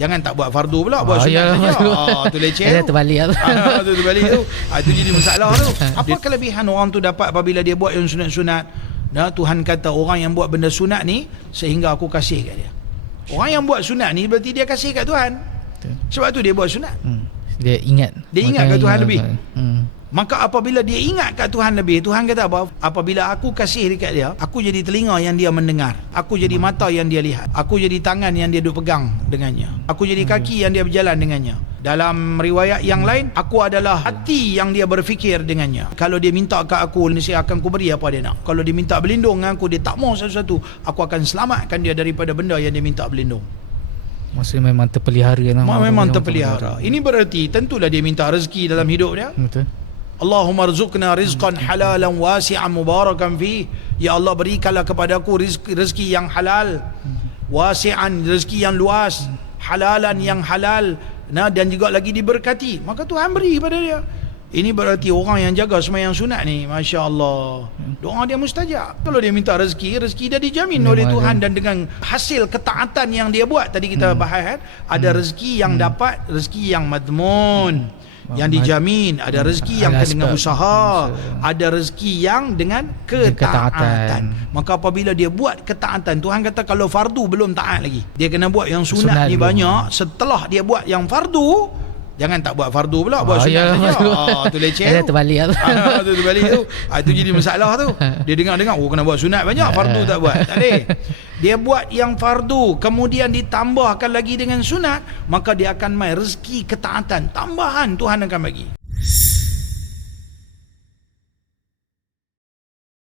Jangan tak buat fardu pula, buat sunat saja. Tu leceh tu. Terbalik tu. Tu terbalik tu. Itu jadi masalah tu. Apa kelebihan orang tu dapat apabila dia buat yang sunat-sunat? Tuhan kata orang yang buat benda sunat ni sehingga aku kasih kat dia. Orang yang buat sunat ni berarti dia kasih kat Tuhan. Sebab tu dia buat sunat. Dia ingat. Dia ingat kat Tuhan lebih. Maka apabila dia ingat kat Tuhan lebih, Tuhan kata apa? Apabila aku kasih dekat dia, aku jadi telinga yang dia mendengar, aku jadi mata yang dia lihat, aku jadi tangan yang dia duk pegang dengannya, aku jadi kaki yang dia berjalan dengannya. Dalam riwayat yang lain, aku adalah hati yang dia berfikir dengannya. Kalau dia minta kat aku, saya akan ku beri apa dia nak. Kalau dia minta berlindung dengan aku, dia tak mau sesuatu, aku akan selamatkan dia daripada benda yang dia minta berlindung. Maksudnya memang terpelihara lah. Memang terpelihara. Ini berarti tentulah dia minta rezeki dalam hidup dia. Betul. Allahumma rzuqna rizqan halalan wasi'an mubarakan fi. Ya Allah, berikanlah kepadaku rezeki yang halal, wasi'an, rezeki yang luas, halalan yang halal, dan juga lagi diberkati. Maka Tuhan beri pada dia. Ini berarti orang yang jaga sembahyang sunat ni, Masya Allah, doa dia mustajab. Kalau dia minta rezeki dia dijamin oleh Tuhan. Dan dengan hasil ketaatan yang dia buat, tadi kita bahas, ada rezeki yang dapat, rezeki yang madmun, yang dijamin, ada rezeki yang dengan usaha, ada rezeki yang dengan ketaatan. Maka apabila dia buat ketaatan, Tuhan kata kalau fardu belum taat lagi, dia kena buat yang sunat ni banyak. Setelah dia buat yang fardu, jangan tak buat fardu pula, buat sunat saja. Tu leceh tu. Terbalik tu. Tu terbalik tu. Itu jadi masalah tu. Dia dengar-dengar, kena buat sunat banyak, fardu tak buat. Tak boleh. Dia buat yang fardu, kemudian ditambahkan lagi dengan sunat, maka dia akan mai rezeki ketaatan tambahan Tuhan akan bagi.